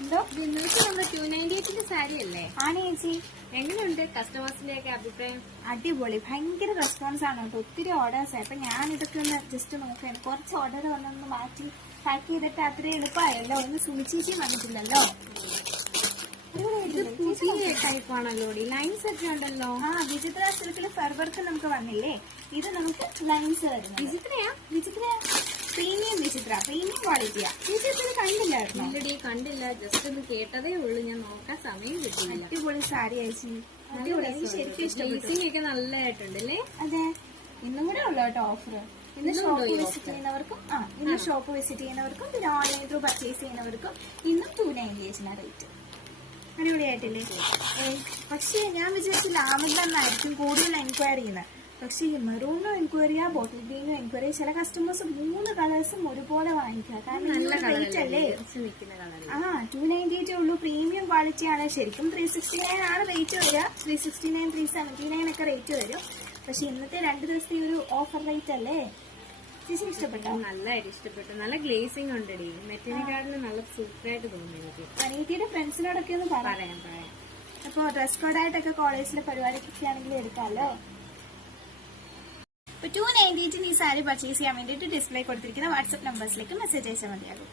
എന്തോ നമ്മുടെ 298 സാരി അല്ലേ? ആണ് ചേച്ചി. എങ്ങനെയുണ്ട് കസ്റ്റമേഴ്സിന്റെ ഒക്കെ അഭിപ്രായം? അടിപൊളി, ഭയങ്കര റെസ്പോൺസ് ആണ് കേട്ടോ. ഒത്തിരി ഓർഡേഴ്സ് ആയി. അപ്പൊ ഞാൻ ഇതൊക്കെ ഒന്ന് ജസ്റ്റ് നോക്കാൻ കുറച്ച് ഓർഡർ വന്നൊന്ന് മാറ്റി പാക്ക് ചെയ്തിട്ട് അത്രയും എളുപ്പമായല്ലോ. ഒന്ന് സുമിച്ചേച്ചി വന്നിട്ടില്ലല്ലോ. പുതിയ ടൈപ്പ് ആണല്ലോ, ലൈൻസ് ഒക്കെ ഉണ്ടല്ലോ. വിചിത്ര സിൽക്കിൽ ഫെർവർക്ക് നമുക്ക് വന്നില്ലേ, ഇത് നമുക്ക് ലൈൻസ് വരുന്നത്. വിചിത്രയാ പ്രീമിയം വിചിത്ര, പ്രീമിയം ക്വാളിറ്റിയാ. ചേച്ചി ഇത് കണ്ടില്ലായിരുന്നു? ഇല്ലടി, കണ്ടില്ല. ജസ്റ്റ് ഒന്ന് കേട്ടതേ ഉള്ളൂ, ഞാൻ നോക്കാൻ സമയം കിട്ടിയില്ല. അടിപൊളി സാരി അയച്ചു, അടിപൊളി. ശരിക്കും ഇഷ്ടപ്പെട്ടു. ഒക്കെ നല്ലതായിട്ടുണ്ട് അല്ലേ? അതെ, ഇന്നും കൂടെ ഉള്ളു കേട്ടോ ഓഫർ. ഇന്ന് ഷോപ്പ് വിസിറ്റ് ചെയ്യുന്നവർക്കും ഇന്ന് ഷോപ്പ് വിസിറ്റ് ചെയ്യുന്നവർക്കും പിന്നെ ഓൺലൈൻ ത്രൂ പർച്ചേസ് ചെയ്യുന്നവർക്കും ഇന്നും 298 റേറ്റ്. അടിപൊളിയായിട്ടില്ലേ? പക്ഷേ ഞാൻ വിചാരിച്ചില്ല ആമിന്നായിരിക്കും കൂടുതൽ എൻക്വയറി ചെയ്യുന്നത്. പക്ഷെ ഈ മെറൂണും എൻക്വയറിയാ, ബോട്ടിൽ ഗ്രീനും എൻക്വയറി. ചില കസ്റ്റമേഴ്സ് 3 കളേഴ്സും ഒരുപോലെ വാങ്ങിക്കുക. കാരണം റേറ്റ് അല്ലേ. 298 ഉള്ളൂ, പ്രീമിയം ക്വാളിറ്റി ആണ്. ശരിക്കും 369 ആണ് റേറ്റ് വരിക. 369, 379 ഒക്കെ റേറ്റ് വരും. പക്ഷെ ഇന്നത്തെ 2 ദിവസത്തെ ഒരു ഓഫർ റേറ്റ് അല്ലേ. ചേച്ചി ഇഷ്ടപ്പെട്ടോ? നല്ലതായിട്ട് ഇഷ്ടപ്പെട്ടു. നല്ല ഗ്ലേസിംഗ് ഉണ്ടടി. മെറ്റീരിയൽ നല്ല സൂപ്പറായിട്ട് തോന്നി എനിക്ക്. അനീതിയുടെ ഫ്രണ്ട്സിനോടൊക്കെ ഒന്ന് പറയാം. അപ്പൊ ഡ്രസ് കോഡായിട്ടൊക്കെ കോളേജിലെ പരിപാടിക്കൊക്കെ ആണെങ്കിൽ എടുക്കാമല്ലോ. ഇപ്പൊ 298 ഈ സാരി പർച്ചേസ് ചെയ്യാൻ വേണ്ടിയിട്ട് ഡിസ്പ്ലേ കൊടുത്തിരിക്കുന്ന വാട്സ്ആപ്പ് നമ്പേഴ്സിലേക്ക് മെസ്സേജ് അയച്ചാൽ മതിയാകും.